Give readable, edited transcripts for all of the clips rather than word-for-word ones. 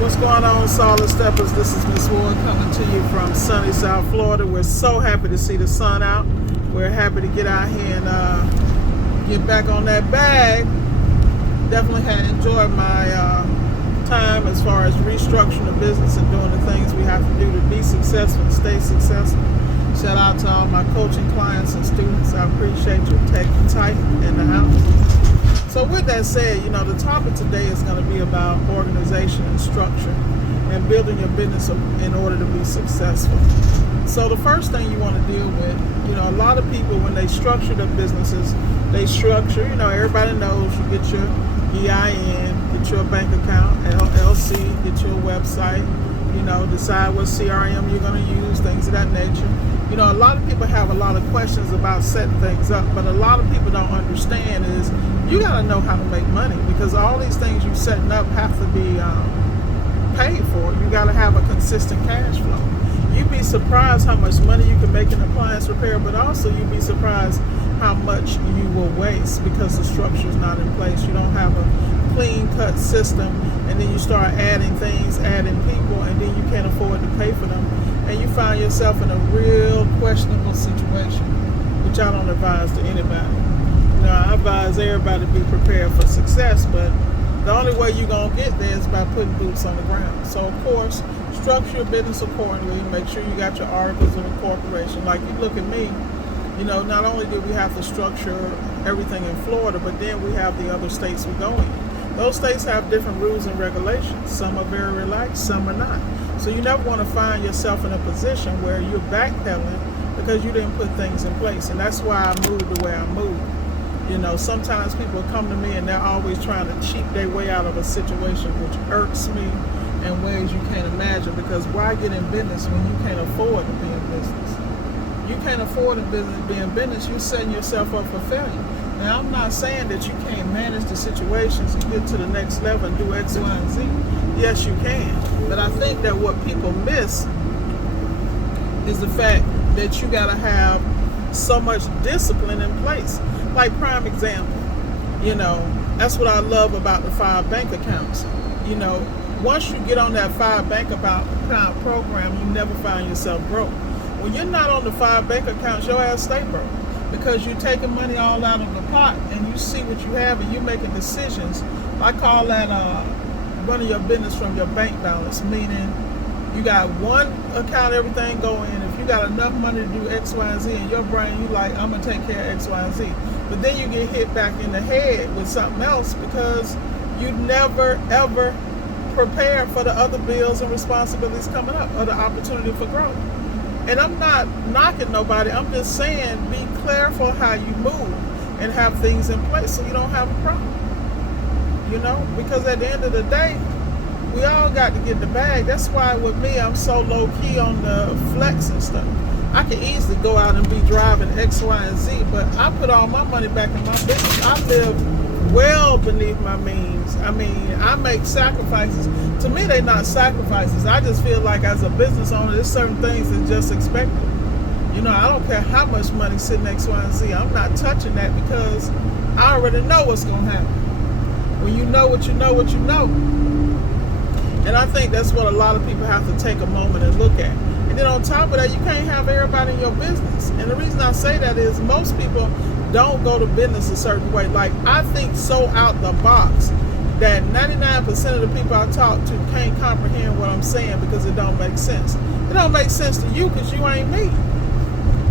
What's going on, Solid Steppers? This is Miss Ward coming to you from sunny South Florida. We're so happy to see the sun out. We're happy to get out here and get back on that bag. Definitely had enjoyed my time as far as restructuring the business and doing the things we have to do to be successful and stay successful. Shout out to all my coaching clients and students. I appreciate you taking tight in the house. So with that said, the topic today is going to be about organization and structure and building your business in order to be successful. So the first thing you want to deal with, a lot of people, when they structure their businesses, they structure, everybody knows you get your EIN, get your bank account, LLC, get your website, decide what CRM you're going to use, things of that nature. A lot of people have a lot of questions about setting things up, but a lot of people don't understand is you got to know how to make money, because all these things you're setting up have to be paid for. You got to have a consistent cash flow. You'd be surprised how much money you can make in appliance repair, but also you'd be surprised how much you will waste because the structure is not in place. You don't have a clean-cut system, and then you start adding things, adding people, and then you can't afford to pay for them. And you find yourself in a real questionable situation, which I don't advise to anybody. I advise everybody to be prepared for success, but the only way you're going to get there is by putting boots on the ground. So, of course, structure your business accordingly. Make sure you got your articles of incorporation. Like, you look at me, not only did we have to structure everything in Florida, but then we have the other states we go in. Those states have different rules and regulations. Some are very relaxed, some are not. So you never want to find yourself in a position where you're backpedaling because you didn't put things in place. And that's why I moved the way I moved. Sometimes people come to me and they're always trying to cheat their way out of a situation, which irks me in ways you can't imagine, because why get in business when you can't afford to be in business? You can't afford to be in business, you're setting yourself up for failure. Now, I'm not saying that you can't manage the situations and get to the next level and do X, Y, and Z. Yes, you can. But I think that what people miss is the fact that you got to have so much discipline in place. Like, prime example, that's what I love about the 5 bank accounts. Once you get on that 5 bank account program, you never find yourself broke. When you're not on the 5 bank accounts, your ass stay broke, because you're taking money all out of the pot and you see what you have and you're making decisions. I call that running your business from your bank balance, meaning you got one account, everything go in. If you got enough money to do X, Y, and Z, in your brain, you like, I'm going to take care of X, Y, and Z. But then you get hit back in the head with something else because you never, ever prepared for the other bills and responsibilities coming up or the opportunity for growth. And I'm not knocking nobody. I'm just saying be careful how you move and have things in place so you don't have a problem. Because at the end of the day, we all got to get the bag. That's why with me, I'm so low key on the flex and stuff. I can easily go out and be driving X, Y, and Z, but I put all my money back in my business. I live well beneath my means. I make sacrifices. To me, they're not sacrifices. I just feel like as a business owner, there's certain things that's just expected. I don't care how much money sitting X, Y, and Z. I'm not touching that because I already know what's going to happen. When you know what you know, what you know. And I think that's what a lot of people have to take a moment and look at. And then on top of that, you can't have everybody in your business. And the reason I say that is most people don't go to business a certain way. Like, I think so out the box that 99% of the people I talk to can't comprehend what I'm saying because it don't make sense. It don't make sense to you because you ain't me.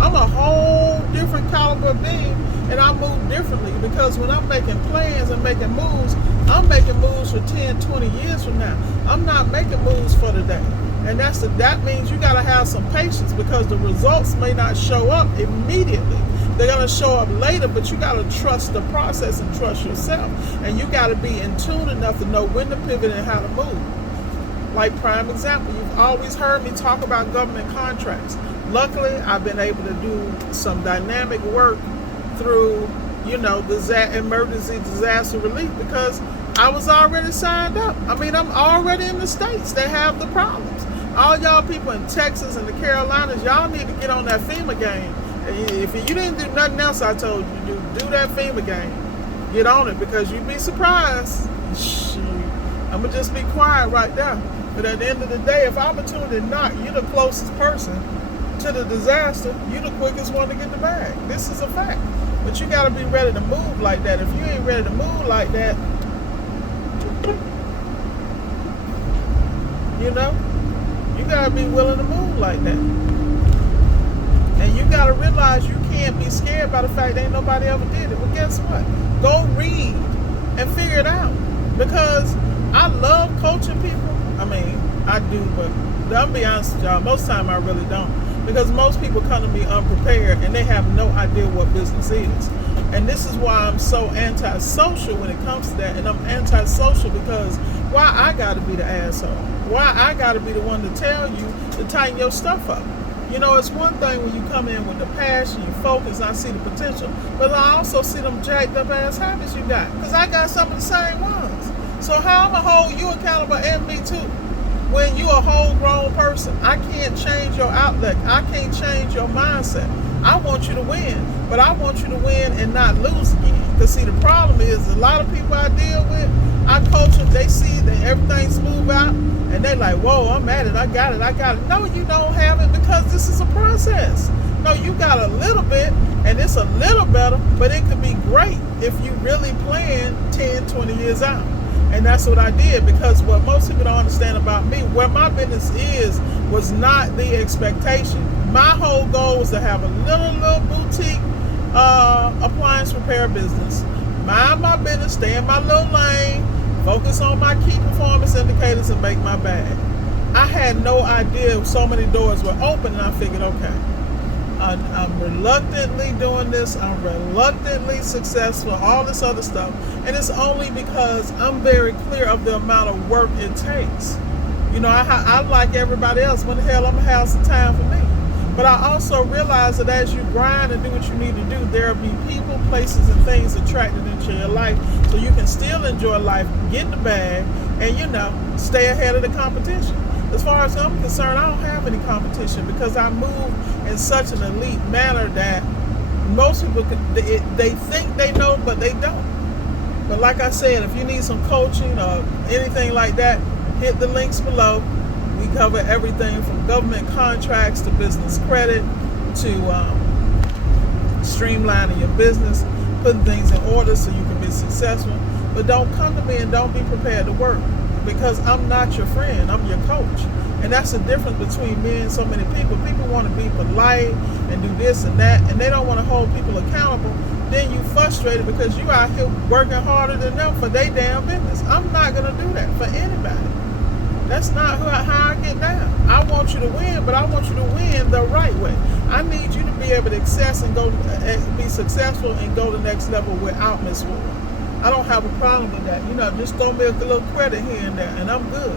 I'm a whole different caliber of being, and I move differently because when I'm making plans and making moves, I'm making moves for 10, 20 years from now. I'm not making moves for today. And that means you got to have some patience because the results may not show up immediately. They're going to show up later, but you got to trust the process and trust yourself. And you got to be in tune enough to know when to pivot and how to move. Like, prime example, you've always heard me talk about government contracts. Luckily, I've been able to do some dynamic work through, the emergency disaster relief because I was already signed up. I'm already in the states that have the problems. All y'all people in Texas and the Carolinas, y'all need to get on that FEMA game. If you didn't do nothing else I told you to do that FEMA game. Get on it because you'd be surprised. I'm going to just be quiet right there. But at the end of the day, if opportunity knock, you're the closest person to the disaster. You're the quickest one to get the bag. This is a fact. But you got to be ready to move like that. If you ain't ready to move like that, you got to be willing to move like that. And you got to realize you can't be scared by the fact that ain't nobody ever did it. Well, guess what? Go read and figure it out. Because I love coaching people. I mean, I do, but I'll be honest with y'all, most of the time I really don't. Because most people come to me unprepared and they have no idea what business is. And this is why I'm so antisocial when it comes to that. And I'm antisocial because why I got to be the asshole? Why I got to be the one to tell you to tighten your stuff up? It's one thing when you come in with the passion, you focus, I see the potential. But I also see them jacked up ass habits you got. Because I got some of the same ones. So how am I hold you accountable and me too? When you a whole grown person, I can't change your outlook. I can't change your mindset. I want you to win, but I want you to win and not lose again. Because see, the problem is a lot of people I deal with, I coach them, they see that everything's smooth out, and they like, whoa, I'm at it, I got it. No, you don't have it because this is a process. No, you got a little bit, and it's a little better, but it could be great if you really plan 10, 20 years out. And that's what I did, because what most people don't understand about me, where my business was not the expectation. My whole goal was to have a little boutique appliance repair business, mind my business, stay in my little lane, focus on my key performance indicators, and make my bag. I had no idea so many doors were open, and I figured, okay, I'm reluctantly doing this, I'm reluctantly successful, all this other stuff, and it's only because I'm very clear of the amount of work it takes. I like everybody else, when the hell I'm gonna have some time for me? But I also realize that as you grind and do what you need to do, there will be people, places, and things attracted into your life, so you can still enjoy life, get the bag, and stay ahead of the competition. As far as I'm concerned, I don't have any competition because I move in such an elite manner that most people, they think they know, but they don't. But like I said, if you need some coaching or anything like that, hit the links below. We cover everything from government contracts to business credit to streamlining your business, putting things in order so you can be successful. But don't come to me and don't be prepared to work, because I'm not your friend, I'm your coach. And that's the difference between me and so many people. People want to be polite and do this and that, and they don't want to hold people accountable. Then you frustrated because you out here working harder than them for their damn business. I'm not going to do that for anybody. That's not how I get down. I want you to win, but I want you to win the right way. I need you to be able to access and go be successful and go to the next level without Miss Ward. I don't have a problem with that. Just throw me a little credit here and there, and I'm good.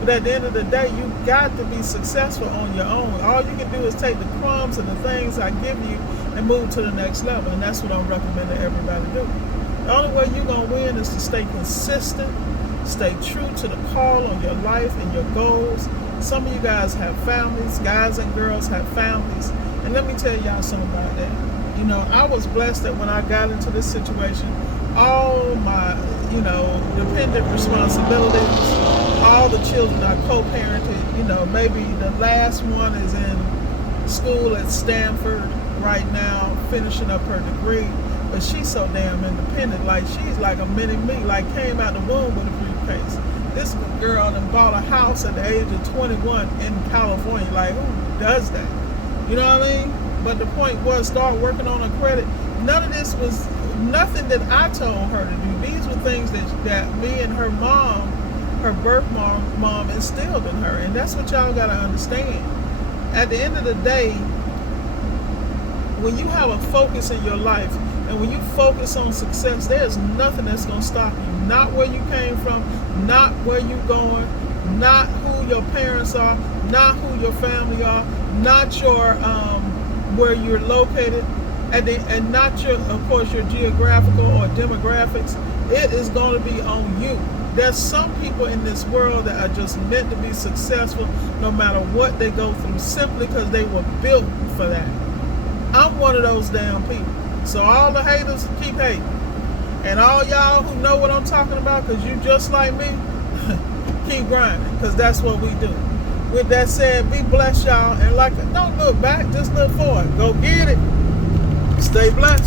But at the end of the day, you got to be successful on your own. All you can do is take the crumbs and the things I give you and move to the next level, and that's what I'm recommending everybody do. The only way you're going to win is to stay consistent, stay true to the call on your life and your goals. Some of you guys have families, guys and girls have families, and let me tell y'all something about that. I was blessed that when I got into this situation, all my, dependent responsibilities, all the children I co-parented, maybe the last one is in school at Stanford right now, finishing up her degree, but she's so damn independent, like she's like a mini me, like came out the womb with a briefcase. This girl done bought a house at the age of 21 in California, like who does that? You know what I mean? But the point was, start working on her credit. None of this was nothing that I told her to do. These were things that me and her mom, her birth mom instilled in her. And that's what y'all got to understand. At the end of the day, when you have a focus in your life and when you focus on success, there's nothing that's going to stop you. Not where you came from, not where you're going, not who your parents are, not who your family are, not your where you're located, and not your, of course, your geographical or demographics. It is going to be on you. There's some people in this world that are just meant to be successful no matter what they go through, simply because they were built for that. I'm one of those damn people. So all the haters, keep hating. And all y'all who know what I'm talking about, because you just like me, keep grinding, because that's what we do. With that said, be blessed, y'all. And don't look back, just look forward. Go get it. Stay blessed.